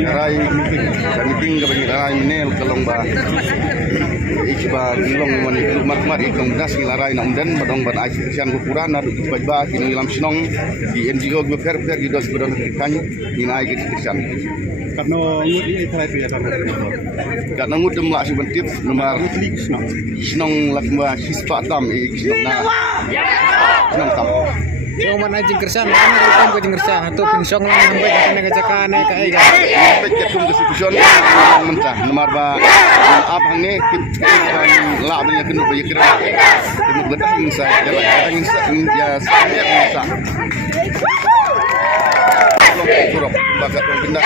Larai kami tinggal bagi larai menel kalong ba ikiba gilong mani mat ikong das larai nam dan badong ban ai sian ukuran adu ikiba kini lam sinong di NGO go per gidos bodon kan ni nai ke sian karena ngut ini terapi ya karena ngut dem la sibentit nomor sinong lakma hispa tam sinong na sinong tam yung mana jing kersan kan rekam ke jing kersan atau pensong lang sampai ka nagajakan ka ay ga peket kum institution mentah nomor ba ab hangne kip la banya kenu ba yekira kenu betah insa jalan kadang insa ya sangat insa kurang bakat pindah